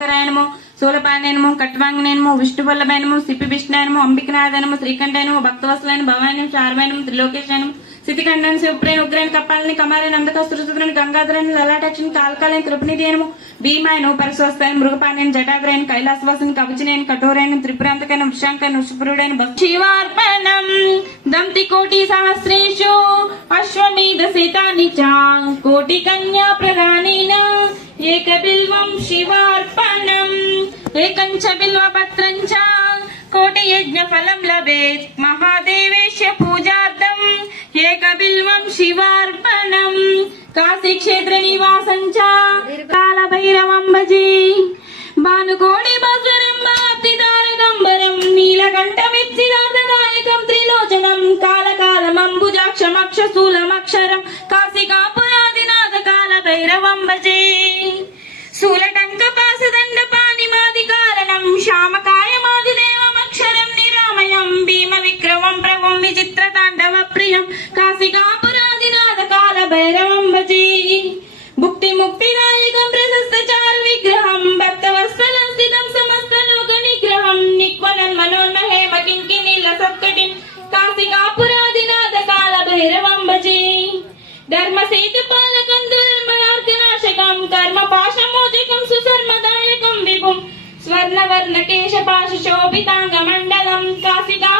నమో శూలపాయనమో కట్వాంగనమో విష్ణువల్లభైనమో సిప్పి విష్ణాయనమో అంబికనాథనమో శ్రీకంఠైనమో భక్తవత్సలైన భవాయనం శారవైనం త్రిలోకేశానం స్థితికంఠన్ శివప్రేణ ఉగ్రైన కప్పాలని కమారైన అందకస్తుని గంగాధరని లలాటక్షని కాలకాలైన కృపనిధియనము భీమాయన పరస్వస్థైన మృగపాయన జటాగ్రైన కైలాసవాసిని కవచనైన కఠోరైన త్రిపురాంతకైన వృషాంకైన వృషపురుడైన శివార్పణం దంతి కోటి సహస్రేషు అశ్వమేధ శతాని చ కోటి కన్యా ప్రధానేన ఏక బిల్వం శివార్పణం ఏకంచ బిల్వపత్రం చ కోటి యజ్ఞ ఫలం లభేత్ మహాదేవేశ పూజార్థం ఏక బిల్వం శివార్పణం కాశీ క్షేత్ర నివాసం చ కాల భైరవం భజే భానుకోడి భాస్వరం భాప్తి తారకంబరం నీలకంఠమిప్సిదార్థదాయకం త్రిలోచనం కాలకాలం అంబుజాక్షమక్ష స్థూలమక్షరం కాశికాపురాదినాథ కాల భైరవం భజే శూలటంక పాసదండ పానిమాది కారణం శ్యామకాయమాది దేవమక్షరం నిరామయం భీమ విక్రమం ప్రభం విచిత్ర తాండవ ప్రియం కాశికాపురాదినాథ కాల భైరవం భజే భుక్తి ముక్తిదాయకం ప్రశస్త చాల్ విగ్రహం భక్తవత్సలం స్థితం సమస్త లోక నిగ్రహం నిక్వనన్ మనోన్మహేమ కింకినీల సత్కటిం కాశికాపురాదినాథ కాల భైరవం భజే ధర్మసేతు పాలకం దుర్మలార్కనాశకం కర్మ పాశమోచకం సుశర్మదాయకం విభుం స్వర్ణవర్ణ కేశ పాశ శోభితాంగ మండలం కాశికా